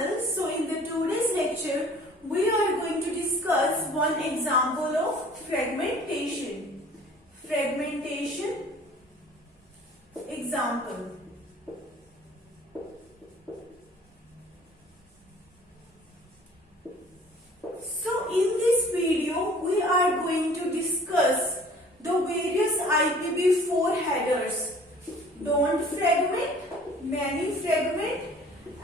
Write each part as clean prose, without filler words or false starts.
channel. So in the today's lecture, we are going to discuss one example of fragmentation. Fragmentation example. So in this video, we are going to discuss the various IPv4 headers. Don't fragment, many fragment,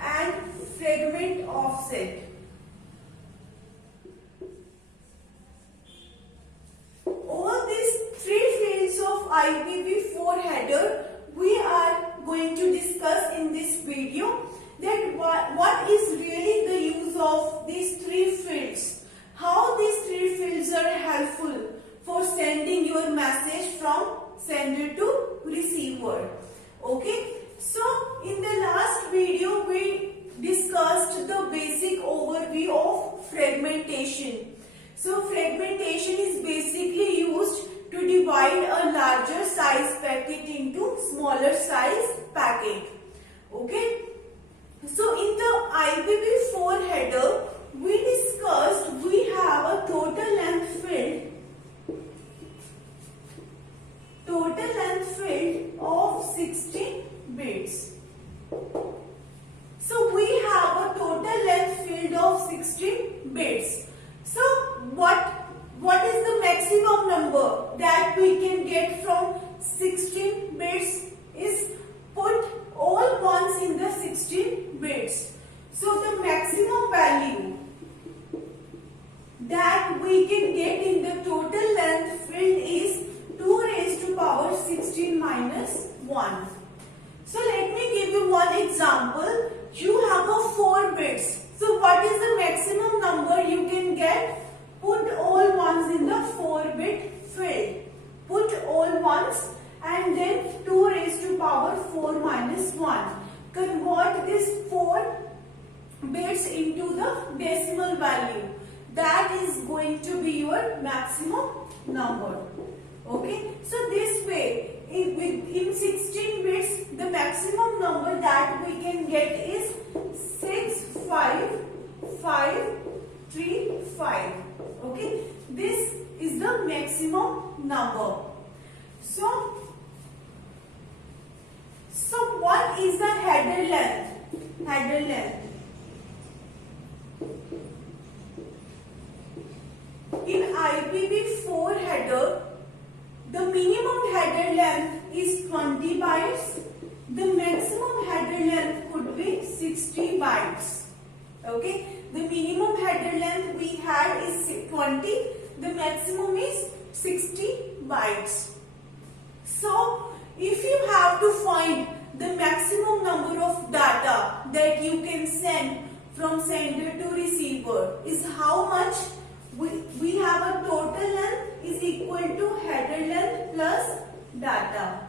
and fragment offset. All these three fields of IPv4 header we are going to discuss in this video. That what is really the use of these three fields, how these three fields are helpful for sending your message from sender to receiver. Okay, so in the last video we discussed the basic overview of fragmentation. So fragmentation is basically used to divide a larger size packet into smaller size packet. Okay, so in the IPv4 header we discussed we have a total length field of 16 bits. So we have a total length field of 16 bits. So what is the maximum number that we can get from 16 bits is put all ones in the 16 bits. So the maximum value that we can get in the total length field is 2 raised to power 16 minus 1. So let me give you one example. You have a 4 bits. So what is the maximum number you can get? Put all ones in the 4-bit field. Put all ones and then 2 raised to power 4 minus 1. Convert this 4 bits into the decimal value. That is going to be your maximum number. Okay, so this way in 16 bits the maximum number that we can get is 65535. Okay, this is the maximum number. So what is the header length? Header length. In IPv4 header, the minimum header length is 20 bytes. The maximum header length could be 60 bytes. Okay, the minimum header length we had is 20. The maximum is 60 bytes. So if you have to find the maximum number of data that you can send from sender to receiver is how much? We have a total length is equal to header length plus data.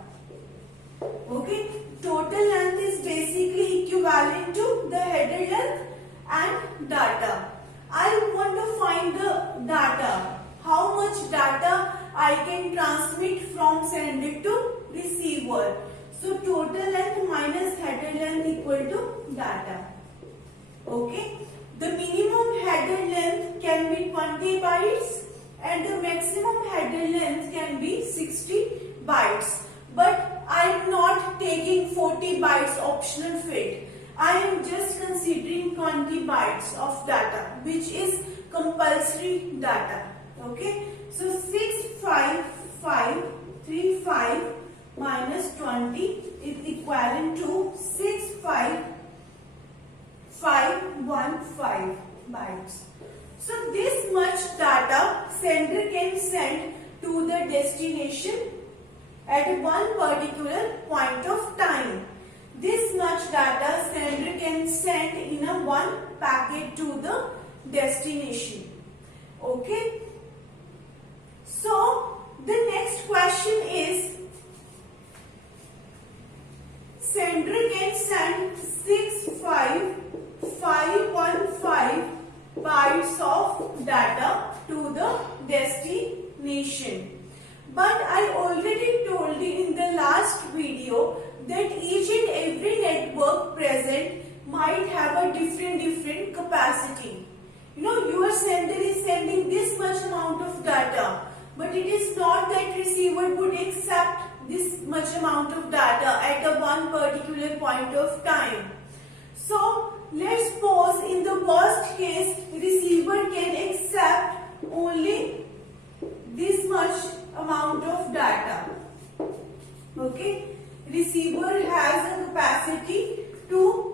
Okay, total length is basically equivalent to the header length and data. I want to find the data. How much data I can transmit from sender to receiver. So total length minus header length equal to data. Okay. The minimum header length can be 20 bytes and the maximum header length can be 60 bytes. But I am not taking 40 bytes optional field. I am just considering 20 bytes of data, which is compulsory data. Okay. So 65535 minus 20 is equivalent to 65515 bytes. So this much data sender can send to the destination at one particular point of time. This much data sender can send in a one packet to the destination. Okay. So the next question is, sender can send 65515 bytes of data to the destination. But I already told you in the last video that each and every network present might have a different capacity. You are sending this much amount of data, but it is not that receiver would accept this much amount of data at a one particular point of time. So let's suppose in the worst case, receiver can accept only this much amount of data. Okay, receiver has a capacity to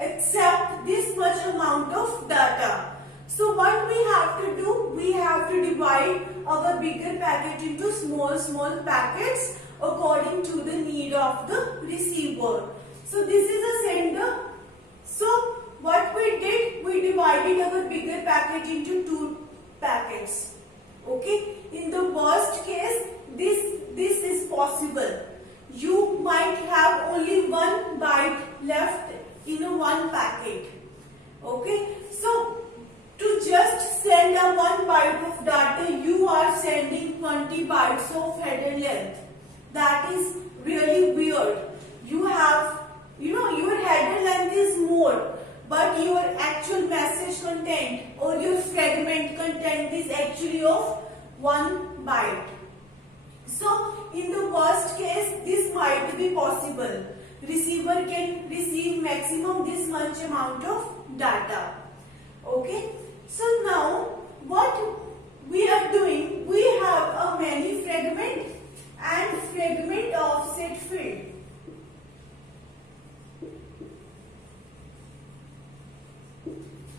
accept this much amount of data. So what we have to do, we have to divide our bigger packet into small packets according to the need of the receiver. So this is a sender. So what we did, we divided our bigger packet into two packets. Okay, in the worst case, this is possible. You might have only one byte left in a one packet. Okay, so to just send a 1 byte of data, you are sending 20 bytes of header length. That is really weird. You have, your header length is more, but your actual message content or your fragment content is actually of 1 byte. So in the worst case, this might be possible. Receiver can receive maximum this much amount of data. Okay, so now what we are doing, we have a many fragment and fragment offset field.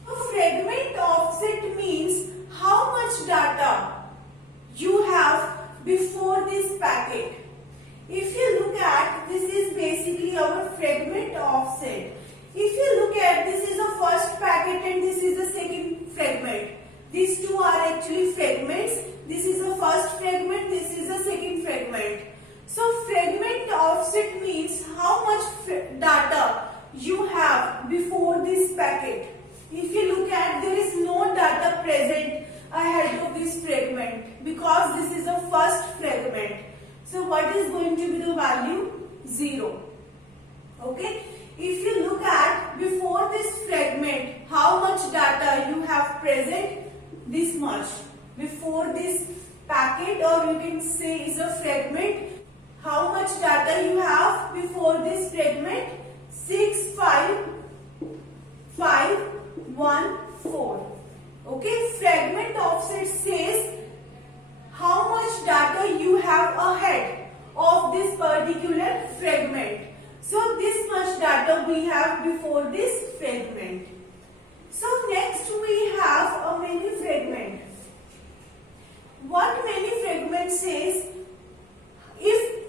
A fragment offset means how much data you have before this packet. If you look at, this is basically our fragment offset. If you look at, this is a first packet and this is the second fragment. These two are actually fragments. This is the first fragment, this is the second fragment. So fragment offset means how much data you have before this packet. If you look at, there is no data present ahead of this fragment because this is the first fragment. So what is going to be the value? 0. Okay. If you look at before this fragment, how much data you have present? This much. Before this packet, or you can say is a fragment, how much data you have before this fragment? 6, 5, 5, 1, 4. Okay, fragment offset says how much data you have ahead of this particular fragment. So this much data we have before this fragment. So next we have a many fragment. What many fragment says, if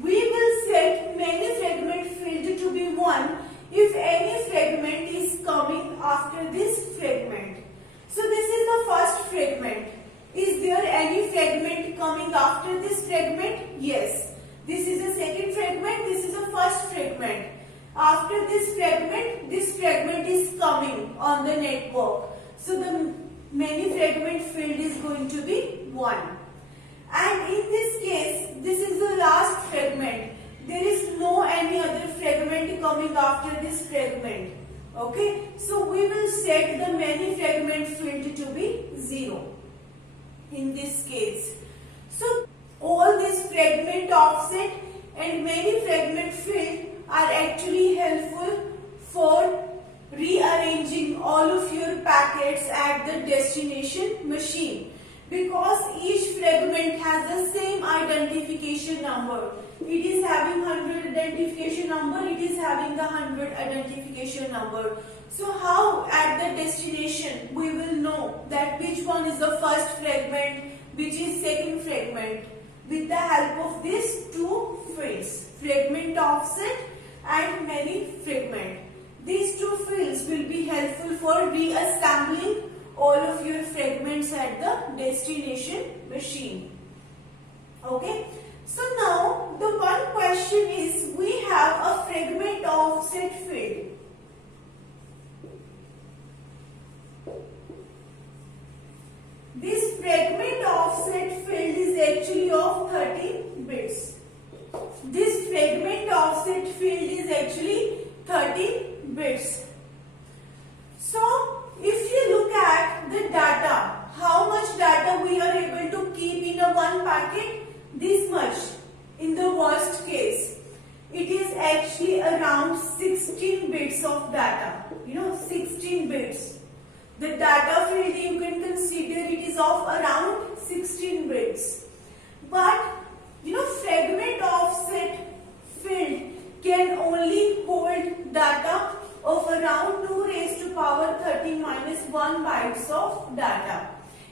we will set many fragment field to be 1 if any fragment is coming after this fragment. So this is the first fragment. Is there any fragment coming after this fragment? Yes. This is the second fragment, this is the first fragment. After this fragment is coming on the network. So the many fragment field is going to be 1. And in this case, this is the last fragment. There is no any other fragment coming after this fragment. Okay, so we will set the many fragment field to be 0 in this case. So all this fragment offset and many fragment field are actually helpful for rearranging all of your packets at the destination machine, because each fragment has the same identification number. It is having 100 identification number, it is having the 100 identification number. So how at the destination we will know that which one is the first fragment, which is second fragment? With the help of these two fields, fragment offset and many fragment. These two fields will be helpful for reassembling all of your fragments at the destination machine. Okay. So now the one question is, we have a fragment offset field. This fragment offset field is actually of 13 bits. This fragment offset field is actually 13 bits. So around 16 bits of data. 16 bits. The data field, you can consider it is of around 16 bits. But fragment offset field can only hold data of around 2 raised to power 13 minus 1 bytes of data.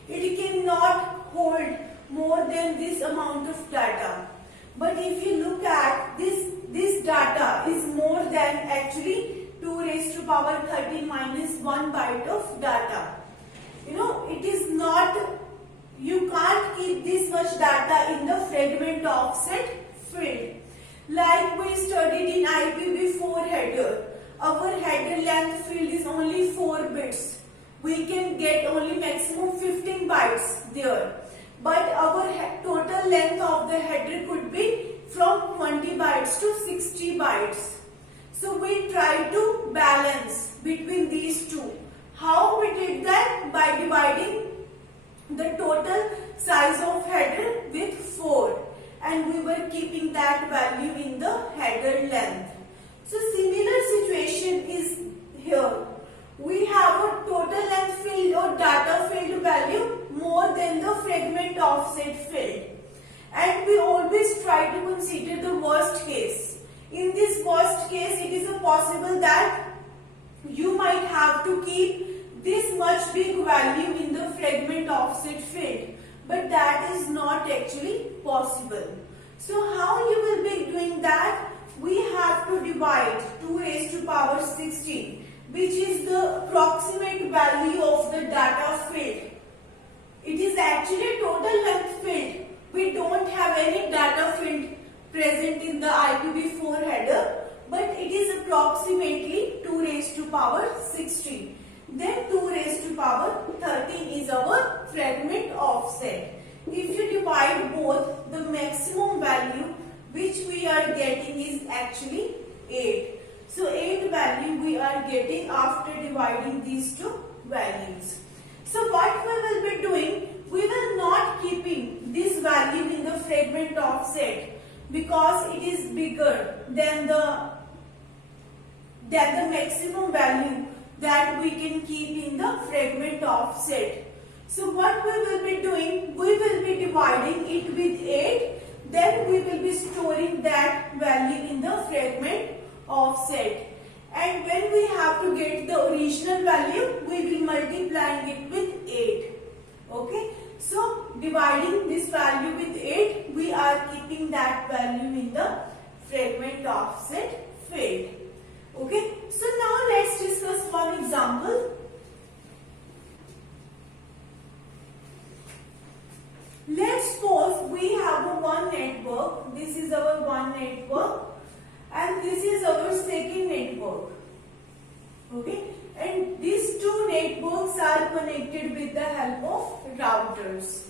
It cannot hold more than this amount of data. But if you look at this data is more than actually 2 raised to power 13 minus 1 byte of data. It is not, you can't keep this much data in the fragment offset field. Like we studied in IPv4 header, our header length field is only 4 bits. We can get only maximum 15 bytes there. But our total length of the header could be from 20 bytes to 60 bytes. So we try to balance between these two. How we did that? By dividing the total size of header with 4. And we were keeping that value in the header length. So similar situation is here. We have a total length field or data field value more than the fragment offset field. And we always try to consider the worst case. In this worst case, it is possible that you might have to keep this much big value in the fragment offset field. But that is not actually possible. So how you will be doing that? We have to divide 2 raised to power 16, which is the approximate value of the data field. It is actually total length field. We don't have any data field present in the IPv4 header, but it is approximately 2 raised to power 16. Then 2 raised to power 13 is our fragment offset. If you divide both, the maximum value which we are getting is actually 8. So 8 value we are getting after dividing these two values. So what we will be doing, we will not keeping this value in the fragment offset because it is bigger than the maximum value that we can keep in the fragment offset. So what we will be doing, we will be dividing it with 8, then we will be storing that value in the fragment offset. And when we have to get the original value, we will multiply it with 8. Okay. So dividing this value with 8, we are keeping that value in the fragment offset field. Okay. So now let's discuss one example. Let's suppose we have one network. This is our one network and this is our second network. Okay. And these two networks are connected with the help of routers.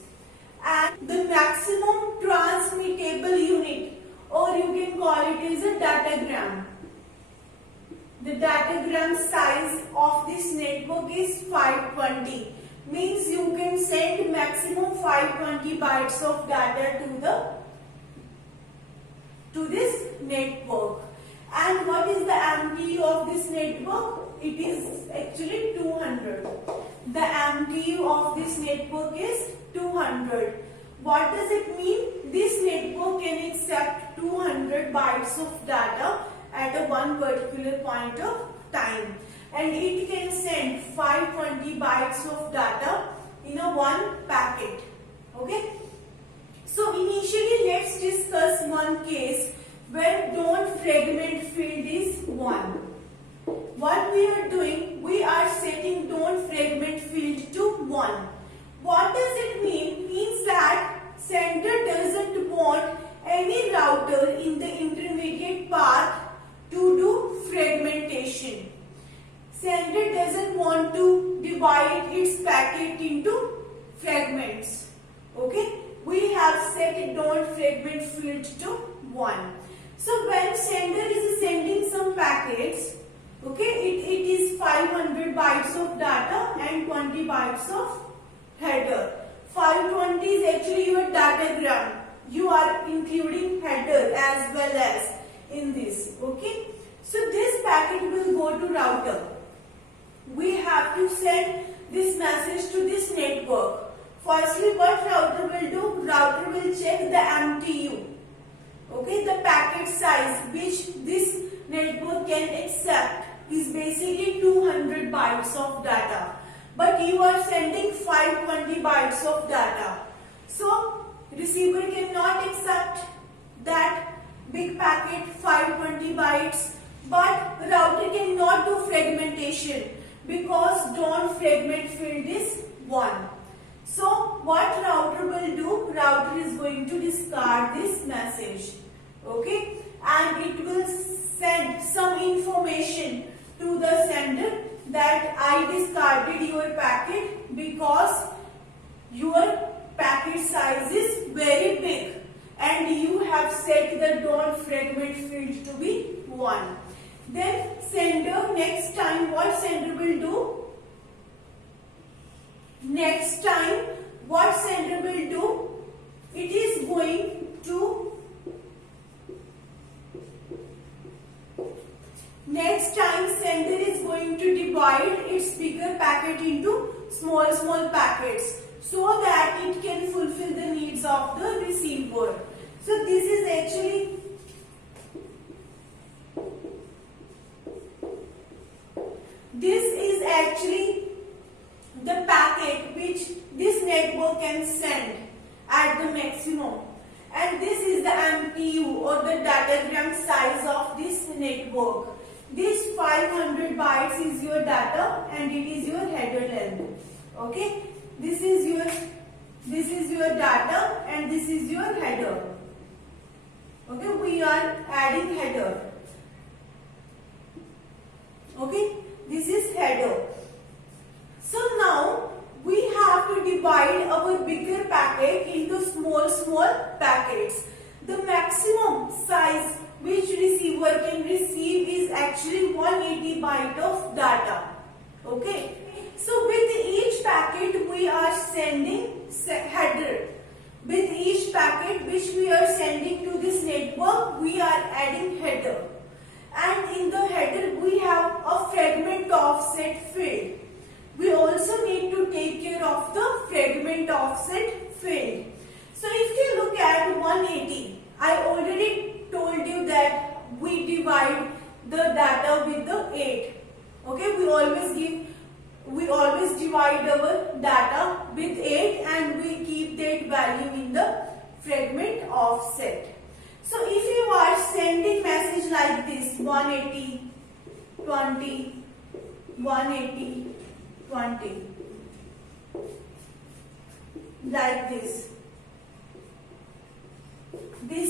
And the maximum transmittable unit, or you can call it as a datagram. The datagram size of this network is 520. Means you can send maximum 520 bytes of data to this network. And what is the MTU of this network? It is actually 200. The MTU of this network is 200. What does it mean? This network can accept 200 bytes of data at a one particular point of time. And it can send 520 bytes of data in a one packet. Okay. So initially let's discuss one case where don't fragment field is 1. What we are doing, we are setting don't fragment field to 1. What does it mean? Means that sender doesn't want any router in the intermediate path to do fragmentation. Sender doesn't want to divide its packet into fragments. Okay? We have set a don't fragment field to 1. So when sender is sending some packets, okay, it is 500 bytes of data and 20 bytes of header. 520 is actually your datagram. You are including header as well as in this. Okay. So packet will go to router? We have to send this message to this network. Firstly, what router will do? Router will check the MTU. Okay, the packet size which this network can accept is basically 200 bytes of data. But you are sending 520 bytes of data. So, receiver cannot accept that big packet 520 bytes. But router cannot do fragmentation because don't fragment field is 1. So, what router will do? Router is going to discard this message. Okay, and it will send some information to the sender that I discarded your packet because your packet size is very big and you have set the don't fragment field to be 1. Then sender, next time what sender will do? Next time what sender will do? It is going to next time sender is going to divide its bigger packet into small packets so that it can fulfill the needs of the receiver. So this is actually the packet which this network can send at the maximum, and this is the MTU or the datagram size of this network. This 500 bytes is your data and it is your header length. Okay, this is your data and this is your header. Okay, we are adding header. Okay, this is header. So now we have to divide our bigger packet into small packets. The maximum size which receiver can receive is actually 180 byte of data. Okay, so with each packet we are sending header. With each packet which we are sending to this network, we are adding header. And in the header we have a fragment offset field. We also need to take care of the fragment offset field. So if you look at 180, I already told you that we divide the data with the 8. Okay, we always divide our data with 8 and we keep that value in the fragment offset. So if you are sending message like this 180, 20, 180, 20 like this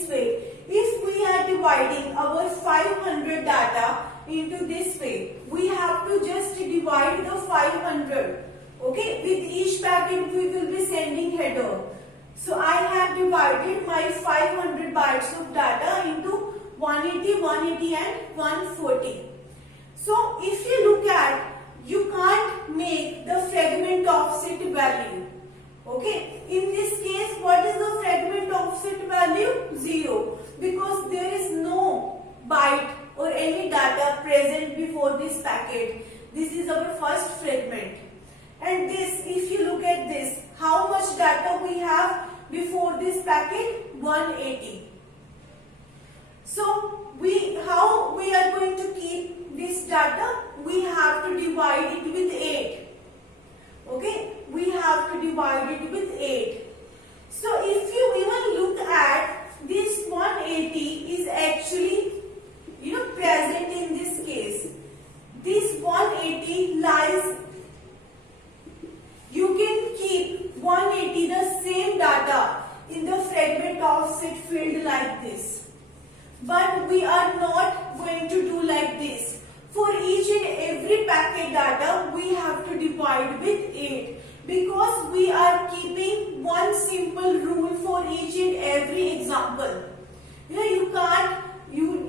way, if we are dividing our 500 data into this way, we have to just divide the 500. Okay, with each packet we will be sending header. So I have divided my 500 bytes of data into 180, 180 and 140. So if you look at, you can't make the fragment offset value. Okay, in this case what is the fragment offset value? 0, because there is no byte or any data present before this packet. This is our first fragment. And this, if you look at this, how much data we have before this packet? 180. So how we are going to keep this data? We have to divide it with 8. Okay, we have to divide it with 8. So if you even look at this 180 is actually present in this case. This 180 lies, you can keep 180 the same data in the fragment offset field like this. But we are not going to do like this. For each and every packet data, we have to divide with 8 because we are keeping one simple rule for each and every example.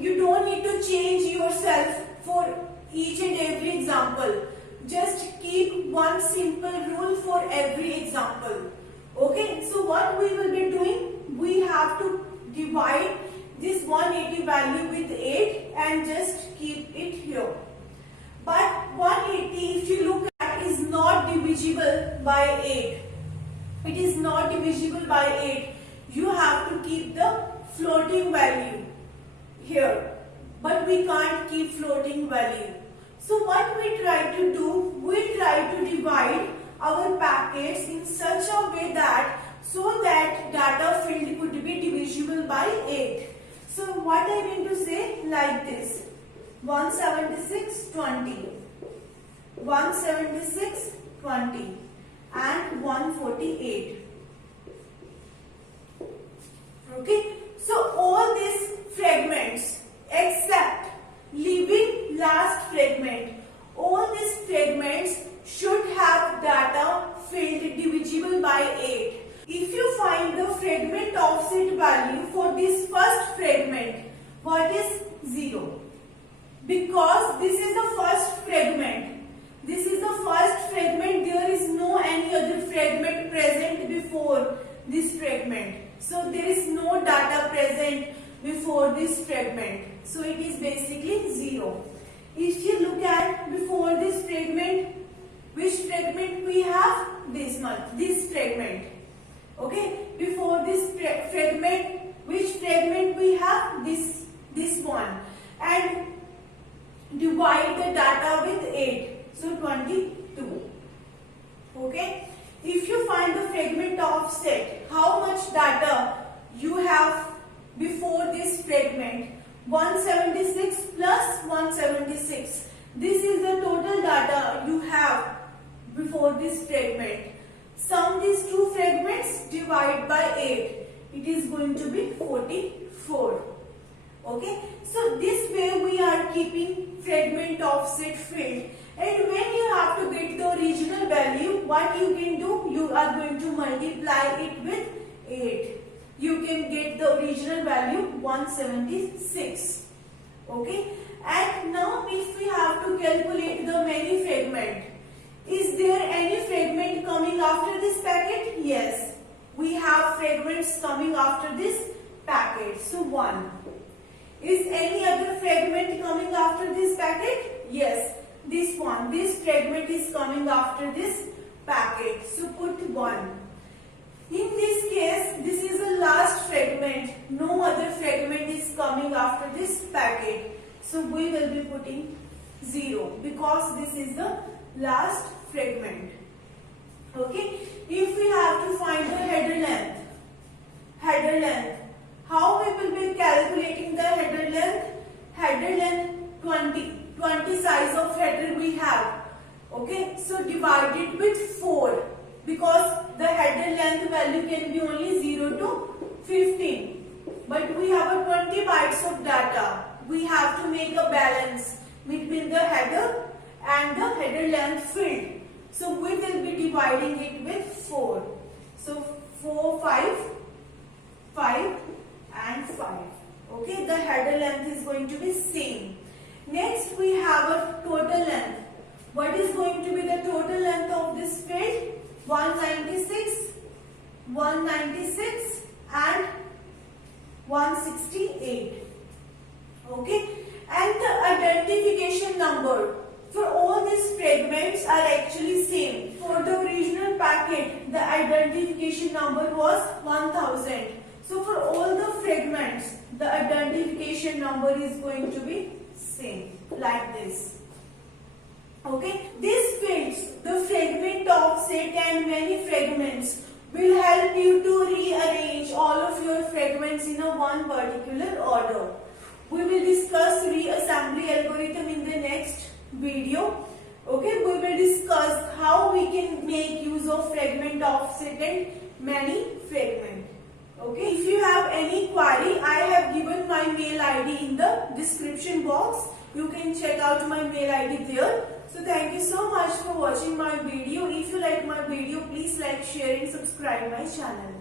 You don't need to change yourself for each and every example. Just keep one simple rule for every example. Okay, so what we will be doing? We have to divide this 180 value with 8 and just keep it here. not divisible by 8, you have to keep the floating value here. But we can't keep floating value. So what we try to do, we try to divide our packets in such a way that so that data field could be divisible by 8. So what I mean to say, like this: 176, 20, 176, 20 and 148. Okay, so all these fragments except leaving last fragment, all these fragments should have data field divisible by 8. If you find the fragment offset value for this first fragment, what is 0? Because this is the first fragment. This is the first fragment. There is no any other fragment present before this fragment. So there is no data present before this fragment. So it is basically 0. If you look at before this fragment, which fragment we have? This one, this fragment. Okay, before this fragment, which fragment we have? This one. And divide the data with 8. So 22. Okay, if you find the fragment offset, how much data you have before this fragment? 176 plus 176. This is the total data you have before this fragment. Sum these two fragments, divide by 8. It is going to be 44. Okay, so this way we are keeping fragment offset field. And when you have to get the original value, what you can do? You are going to multiply it with 8. You can get the original value 176. Okay, and now if we have to calculate the many fragment, is there any fragment coming after this packet? Yes, we have fragments coming after this packet. So 1. Is any other fragment coming after this packet? Yes, this one. This fragment is coming after this packet. So put 1. In this case, this is the last fragment. No other fragment is coming after this packet. So we will be putting 0 because this is the last fragment. Okay. If we have to find the header length, how we will be calculating the header length? Header length 20 size of header we have. Okay. So divided with 4. Because the header length value can be only 0 to 15. But we have a 20 bytes of data. We have to make a balance between the header and the header length field. So we will be dividing it with 4. So 4, 5, 5 and 5. Okay, the header length is going to be same. Next we have a total length. What is going to be the total length of this field? 196, 196 and 168. Okay, and the identification number for all these fragments are actually same. For the original packet, the identification number was 1000. So for all the fragments, the identification number is going to be same, like this. Okay, these fields, the fragment offset and many fragments, will help you to rearrange all of your fragments in a one particular order. We will discuss reassembly algorithm in the next video. Okay, we will discuss how we can make use of fragment offset and many fragment. Okay, if you have any query, I have given my mail ID in the description box. You can check out my mail ID there. So thank you so much for watching my video. If you like my video, please like, share and subscribe my channel.